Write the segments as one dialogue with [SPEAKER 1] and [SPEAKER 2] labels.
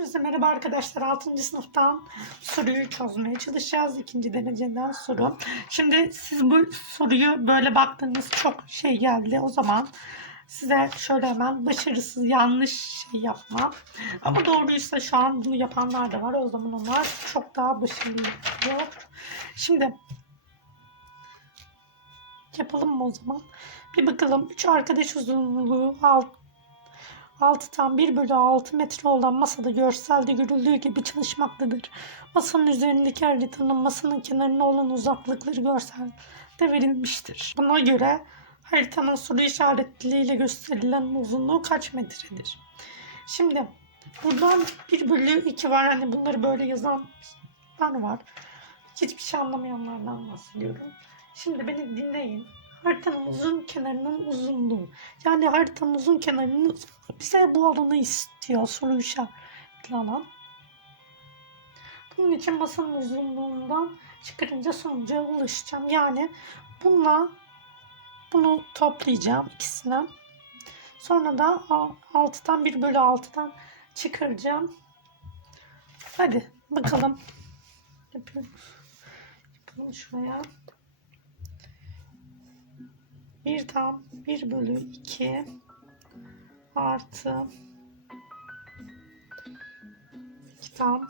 [SPEAKER 1] Hepinize merhaba arkadaşlar. 6. sınıftan soruyu çözmeye çalışacağız. ikinci dereceden soru. Şimdi siz bu soruyu böyle baktığınız çok şey geldi. O zaman size şöyle hemen başarısız yanlış şey yapma. Ama doğruysa şu an bunu yapanlar da var. O zaman onlar çok daha başarılı oluyor. Şimdi yapalım mı o zaman? Bir bakalım. 3 arkadaş uzunluğu 6 6 tam 1 bölü 6 metre olan masada görselde görüldüğü gibi çalışmaktadır. Masanın üzerindeki haritanın masanın kenarına olan uzaklıkları görselde verilmiştir. Buna göre haritanın soru işaretleriyle gösterilen uzunluğu kaç metredir? Şimdi buradan 1 bölü 2 var. Hani bunları böyle yazanlar var. Hiçbir şey anlamayanlardan bahsediyorum. Şimdi beni dinleyin. Haritanın uzun kenarının uzunluğu. Yani haritanın uzun kenarının bize bu alanı istiyor soru işaretli alan. Bunun için masanın uzunluğundan çıkarınca sonuca ulaşacağım. Yani bununla bunu toplayacağım ikisinden. Sonra da 6'dan 1 bölü 6'dan çıkaracağım. Hadi bakalım. Yapıyorum. Yapalım şuraya. 1 tam 1 bölü 2 artı 2 tam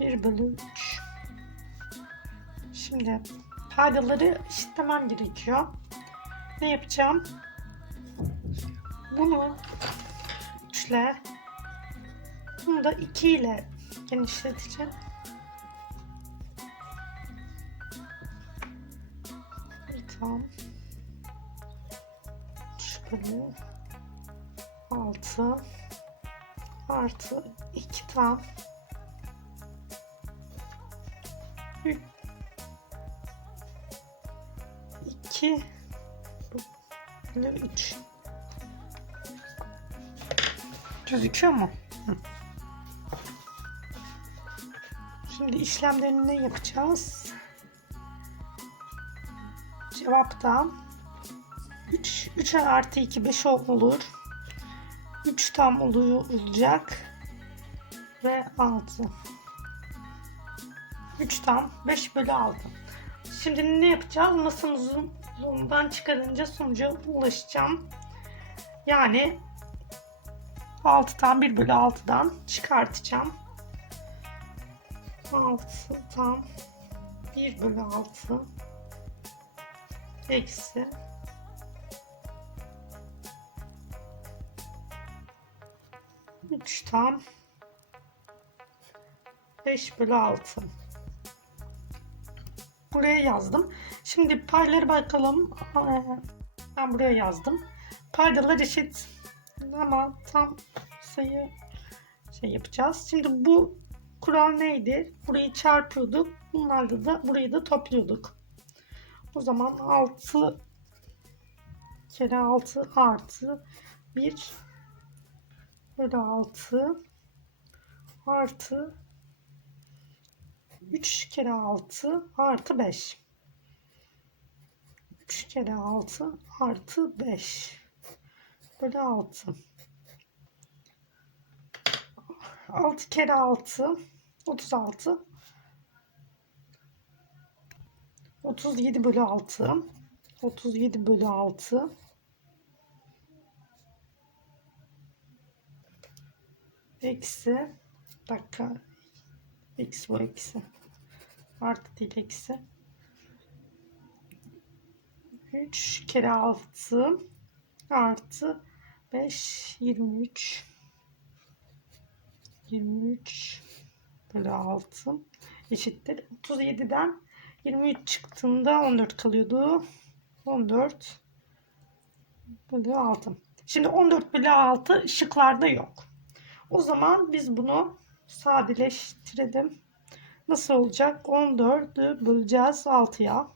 [SPEAKER 1] 1 bölü 3 şimdi paydaları eşitlemem gerekiyor. Ne yapacağım? Bunu 3 ile bunu da 2 ile genişleteceğim tam şöyle. 6 artı 2 tam. 2 bölü 3 gözüküyor mu? Şimdi işlemlerini ne yapacağız? Cevapta 3, 3 artı 2 5 olur. 3 tam olacak. Ve 6. 3 tam 5 bölü 6. Şimdi ne yapacağız? Masamızın uzunluğundan çıkarınca sonuca ulaşacağım. Yani 6 tam 1 bölü 6'dan çıkartacağım. 6 tam 1 bölü 6 eksi. 3 tam. 5 bölü 6 buraya yazdım. Şimdi payları bakalım. Ben buraya yazdım. Paydalar eşit. Ama tam sayı şey yapacağız. Şimdi bu kural neydi? Burayı çarpıyorduk. Bunlarda da burayı da topluyorduk o zaman 6 kere 6 artı 1 bölü 6 artı 3 kere 6 artı 5. 3 kere 6 artı 5 bölü 6. 6 kere 6 36 37 bölü 6 37 bölü 6 eksi. Dakika. Eksi bu eksi. Artı değil eksi. 3 kere 6 artı 5 23 23 bölü 6 eşittir. 37'den 23 çıktığında 14 kalıyordu 14 bölü 6 şimdi 14 bölü 6 şıklarda yok o zaman biz bunu sadeleştirelim. Nasıl olacak? 14'ü böleceğiz 6'ya.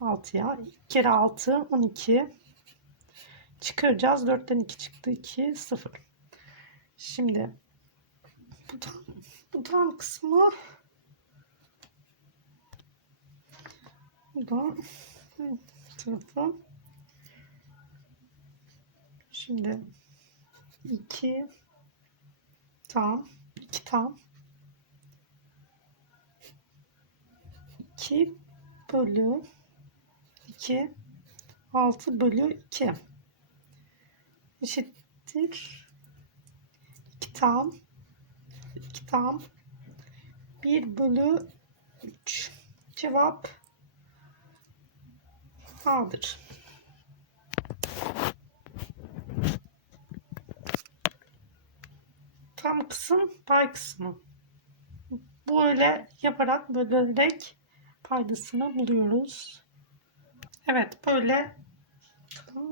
[SPEAKER 1] 6'ya. 2 kere 6 12. Çıkaracağız. 4'ten 2 çıktı. 2 0. Şimdi bu tam, bu tam kısmı bu da tarafı şimdi 2 tam. 2 tam. 2 bölü 2 6 bölü 2 eşittir. 2 tam 2 tam. 1 bölü 3 cevap A'dır. Tam kısım pay kısmı. Böyle yaparak bölerek paydasını buluyoruz. Evet böyle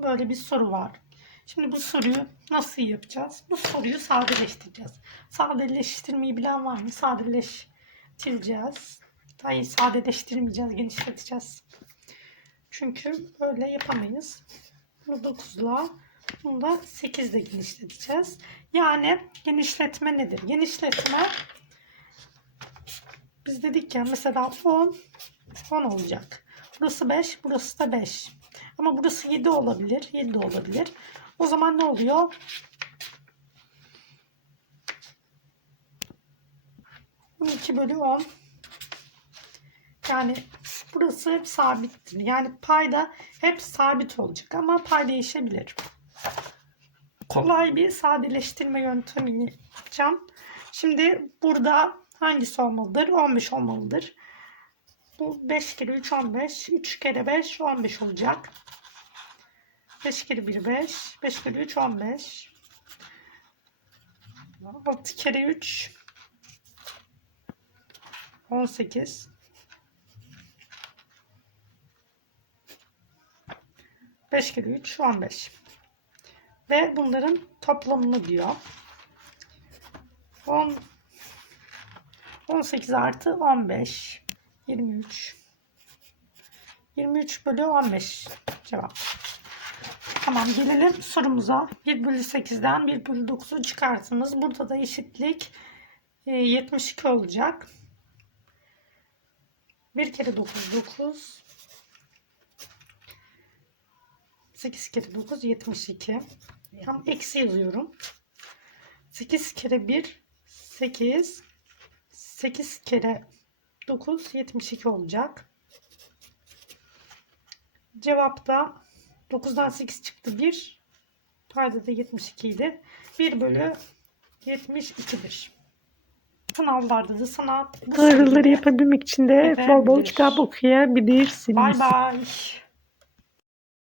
[SPEAKER 1] böyle bir soru var. Şimdi bu soruyu nasıl yapacağız? Bu soruyu sadeleştireceğiz. Sadeleştirmeyi bilen var mı? Sadeleştireceğiz. Hayır sadeleştirmeyeceğiz, genişleteceğiz. Çünkü böyle yapamayız. Bunu 9'la bunu da 8 ile genişleteceğiz. Yani genişletme nedir? Genişletme biz dedik ya mesela 10 10 olacak. Burası 5, burası da 5. Ama burası 7 olabilir, 7 de olabilir. O zaman ne oluyor? 12 bölü 10. Yani burası hep sabittir. Yani payda hep sabit olacak ama pay değişebilir. Kolay bir sadeleştirme yöntemini yapacağım. Şimdi burada hangisi olmalıdır? 15 olmalıdır. Bu 5 kere 3 15. 3 kere 5 15 olacak. 5 kere 1 5. 5 kere 3 15. 6 kere 3 18. 5 kere 3 15. Ve bunların toplamını diyor. 10 18 artı 15 23 23 bölü 15 cevap. Tamam gelelim sorumuza. 1 bölü 8'den 1 bölü 9'u çıkartınız. Burada da eşitlik e, 72 olacak. 1 kere 9 9 8 kere 9 72 tam eksi yazıyorum. 8 kere 1 8 8 kere 9 72 olacak. Cevapta 9'dan 8 çıktı 1 payda da 72 idi. 1 bölü 72'dir sınavlarda da sana soruları
[SPEAKER 2] yapabilmek için de
[SPEAKER 1] Evet,
[SPEAKER 2] bol bol kitap okuyabilirsiniz.
[SPEAKER 1] Bay bay.